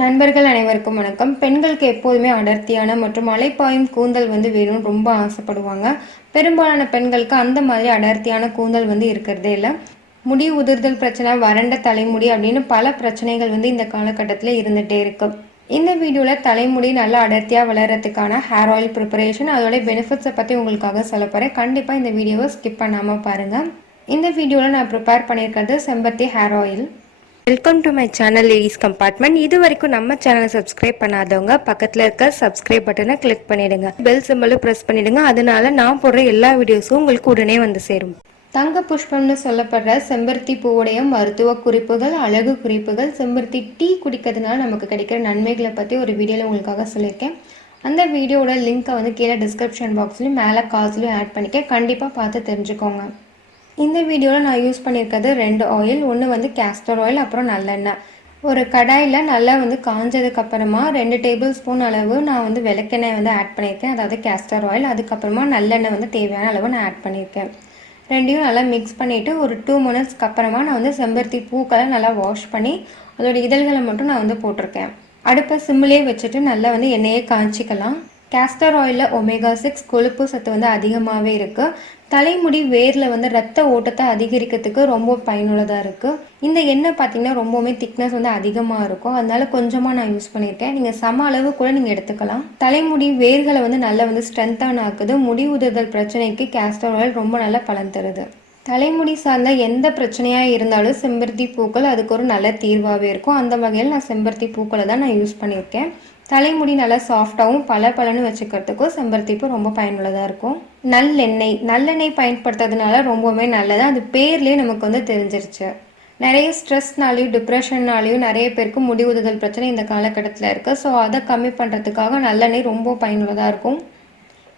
நண்பர்கள் அனைவருக்கும் வணக்கம். பெண்களுக்கு எப்போதுமே அடர்த்தியான மற்றும் அலைப்பாயும் கூந்தல் வேணும்னு ரொம்ப ஆசைப்படுவாங்க. பெரும்பாலான பெண்களுக்கு அந்த மாதிரி அடர்த்தியான கூந்தல் இருக்கிறதே இல்லை. முடி உதிர்தல் பிரச்சனை, வறண்ட தலைமுடி அப்படின்னு பல பிரச்சனைகள் இந்த காலகட்டத்தில் இருந்துகிட்டே இருக்கு. இந்த வீடியோவில் தலைமுடி நல்லா அடர்த்தியாக வளர்கிறதுக்கான ஹேர் ஆயில் ப்ரிப்பரேஷன், அதோட பெனிஃபிட்ஸை பற்றி உங்களுக்காக சொல்ல போகிறேன். கண்டிப்பாக இந்த வீடியோவை ஸ்கிப் பண்ணாமல் பாருங்கள். இந்த வீடியோவில் நான் ப்ரிப்பேர் பண்ணியிருக்கிறது செம்பருத்தி hair oil. Welcome to my channel ladies compartment. இது வரைக்கும் நம்ம சேனலை சப்ஸ்கிரைப் பண்ணாதவங்க பக்கத்தில் இருக்க சப்ஸ்கிரைப் பட்டனை கிளிக் பண்ணிடுங்க, பெல் சிம்பலும் ப்ரெஸ் பண்ணிடுங்க. அதனால நான் போடுற எல்லா வீடியோஸும் உங்களுக்கு உடனே சேரும். தங்க புஷ்பம்னு சொல்லப்படுற செம்பருத்தி பூவுடைய மருத்துவ குறிப்புகள், அழகு குறிப்புகள், செம்பருத்தி டீ குடிக்கிறதுனால நமக்கு கிடைக்கிற நன்மைகளை பற்றி ஒரு வீடியோவில் உங்களுக்காக சொல்லியிருக்கேன். அந்த வீடியோட லிங்க்கை கீழே டிஸ்கிரிப்ஷன் பாக்ஸ்லையும் மேலே கார்ட்ஸ்லையும் ஆட் பண்ணிக்க, கண்டிப்பாக பார்த்து தெரிஞ்சுக்கோங்க. இந்த வீடியோவில் நான் யூஸ் பண்ணியிருக்கிறது 2 ஆயில். ஒன்று கேஸ்டர் ஆயில், அப்புறம் நல்லெண்ணெய். ஒரு கடாயில் நல்லா காஞ்சதுக்கப்புறமா 2 டேபிள் ஸ்பூன் அளவு நான் விளக்கெண்ணெய் ஆட் பண்ணியிருக்கேன், அதாவது கேஸ்டர் ஆயில். அதுக்கப்புறமா நல்லெண்ணெய் தேவையான அளவு நான் ஆட் பண்ணியிருக்கேன். ரெண்டையும் நல்லா மிக்ஸ் பண்ணிவிட்டு ஒரு 2 மினிட்ஸ்க்கு அப்புறமா நான் செம்பருத்தி பூக்களை நல்லா வாஷ் பண்ணி அதோட இதழ்களை மட்டும் நான் போட்டிருக்கேன். அடுப்பை சிம்மிலே வச்சுட்டு நல்லா எண்ணெயை காய்ச்சிக்கலாம். கேஸ்டர் ஆயிலில் ஒமேகா 6 கொழுப்பு சத்து அதிகமாகவே இருக்குது. தலைமுடி வேரில் ரத்த ஓட்டத்தை அதிகரிக்கிறதுக்கு ரொம்ப பயனுள்ளதாக இருக்குது. இந்த எண்ணெய் பார்த்திங்கன்னா ரொம்பவுமே திக்னஸ் அதிகமாக இருக்கும், அதனால கொஞ்சமாக நான் யூஸ் பண்ணியிருக்கேன். நீங்கள் சம அளவு கூட நீங்கள் எடுத்துக்கலாம். தலைமுடி வேர்களை நல்லா ஸ்ட்ரென்த்தான் ஆக்குது. முடி உதிர்தல் பிரச்சனைக்கு கேஸ்டர் ஆயில் ரொம்ப நல்ல பலன் தருது. தலைமுடி சார்ந்த எந்த பிரச்சனையாக இருந்தாலும் செம்பருத்தி பூக்கள் அதுக்கு ஒரு நல்ல தீர்வாகவே இருக்கும். அந்த வகையில் நான் செம்பருத்தி பூக்களை தான் நான் யூஸ் பண்ணியிருக்கேன். தலைமுடி நல்லா சாஃப்டாகவும் பளபளன்னு வச்சுக்கிறதுக்கும் செம்பருத்தி பூ ரொம்ப பயனுள்ளதாக இருக்கும். நல்லெண்ணெய் பயன்படுத்துறதுனால ரொம்பவுமே நல்லது. அது பேர்லேயே நமக்கு தெரிஞ்சிருச்சு. நிறைய ஸ்ட்ரெஸ்னாலையும் டிப்ரெஷன்னாலையும் நிறைய பேருக்கு முடி உதிர்தல் பிரச்சனை இந்த காலகட்டத்தில் இருக்குது. ஸோ அதை கம்மி பண்ணுறதுக்காக நல்லெண்ணெய் ரொம்ப பயனுள்ளதாக இருக்கும்.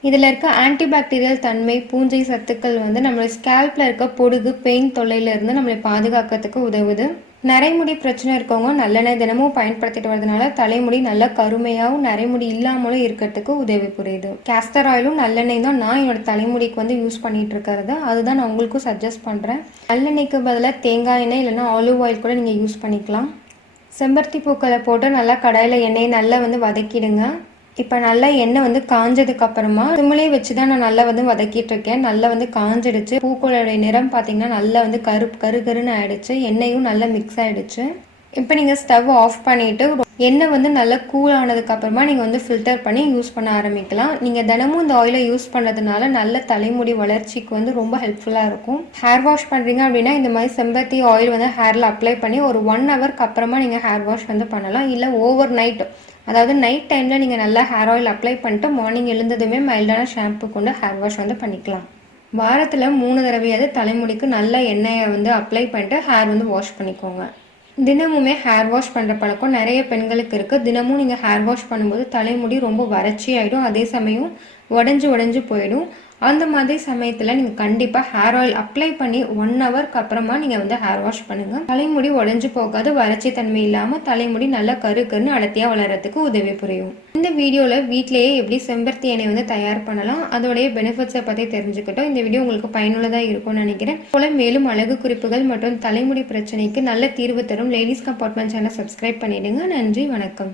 இதில் இருக்க ஆன்டிபாக்டீரியல் தன்மை, பூஞ்சை சத்துக்கள் நம்மளோட ஸ்கேல்பில் இருக்க பொடுகு, பெயின் தொல்லையிலேருந்து நம்மளை பாதுகாக்கிறதுக்கு உதவுது. நரைமுடி பிரச்சனை இருக்கவங்க நல்லெண்ணெய் தினமும் பயன்படுத்திட்டு வரதுனால தலைமுடி நல்லா கருமையாகவும் நரைமுடி இல்லாமலும் இருக்கிறதுக்கு உதவி புரியுது. கேஸ்டர் ஆயிலும் நல்லெண்ணெய் தான் நான் என்னோட தலைமுடிக்கு யூஸ் பண்ணிட்டு இருக்கிறது. அதுதான் நான் உங்களுக்கும் சஜஸ்ட் பண்ணுறேன். நல்லெண்ணெய்க்கு பதிலாக தேங்காய் எண்ணெய் இல்லைன்னா ஆலிவ் ஆயில் கூட நீங்கள் யூஸ் பண்ணிக்கலாம். செம்பருத்தி பூக்களை போட்டு நல்லா கடாயில் எண்ணெயை நல்லா வதக்கிடுங்க. இப்போ நல்லா எண்ணெய் காஞ்சதுக்கு அப்புறமா சிம்மிலே வச்சு தான் நான் நல்லா வதக்கிட்டு இருக்கேன். நல்லா காஞ்சிடுச்சு. பூக்களுடைய நிறம் பார்த்தீங்கன்னா நல்லா கருன்னு ஆயிடுச்சு. எண்ணெயும் நல்லா மிக்ஸ் ஆயிடுச்சு. இப்போ நீங்கள் ஸ்டவ் ஆஃப் பண்ணிட்டு எண்ணெய் நல்லா கூல் ஆனதுக்கு அப்புறமா நீங்கள் ஃபில்டர் பண்ணி யூஸ் பண்ண ஆரம்பிக்கலாம். நீங்கள் தினமும் இந்த ஆயிலை யூஸ் பண்ணுறதுனால நல்ல தலைமுடி வளர்ச்சிக்கு ரொம்ப ஹெல்ப்ஃபுல்லாக இருக்கும். ஹேர் வாஷ் பண்ணுறீங்க அப்படின்னா இந்த மாதிரி செம்பருத்தி ஆயில் ஹேரில் அப்ளை பண்ணி ஒரு 1 ஹவருக்கு அப்புறமா நீங்கள் ஹேர் வாஷ் பண்ணலாம். இல்லை ஓவர் நைட், அதாவது நைட் டைமில் நீங்கள் நல்லா ஹேர் ஆயில் அப்ளை பண்ணிட்டு மார்னிங் எழுந்ததுமே மைல்டான ஷாம்பு கொண்டு ஹேர் வாஷ் பண்ணிக்கலாம். வாரத்தில் 3 தடவையாவது தலைமுடிக்கு நல்ல எண்ணெயை அப்ளை பண்ணிட்டு ஹேர் வாஷ் பண்ணிக்கோங்க. தினமுமே ஹேர் வாஷ் பண்ணுற பழக்கம் நிறைய பெண்களுக்கு இருக்குது. தினமும் நீங்கள் ஹேர் வாஷ் பண்ணும்போது தலைமுடி ரொம்ப வறட்சி ஆகிடும், அதே சமயம் உடஞ்சி போயிடும். அந்த மாதிரி சமயத்தில் நீங்கள் கண்டிப்பாக ஹேர் ஆயில் அப்ளை பண்ணி 1 ஹவருக்கு அப்புறமா நீங்கள் ஹேர் வாஷ் பண்ணுங்கள். தலைமுடி உடஞ்சி போகாது, வறட்சி தன்மை இல்லாமல் தலைமுடி நல்லா கருன்னு அடர்த்தியாக வளர்கிறதுக்கு உதவி புரியும். இந்த வீடியோவில் வீட்டிலேயே எப்படி செம்பருத்தி எண்ணெய் தயார் பண்ணலாம், அதோடைய பெனிஃபிட்ஸை பற்றி தெரிஞ்சுக்கிட்டோம். இந்த வீடியோ உங்களுக்கு பயனுள்ளதாக இருக்கும்னு நினைக்கிறேன். போல மேலும் அழகு குறிப்புகள் மற்றும் தலைமுடி பிரச்சனைக்கு நல்ல தீர்வு தரும் லேடிஸ் கம்பார்ட்மெண்ட் சேனல் சப்ஸ்கிரைப் பண்ணிடுங்க. நன்றி, வணக்கம்.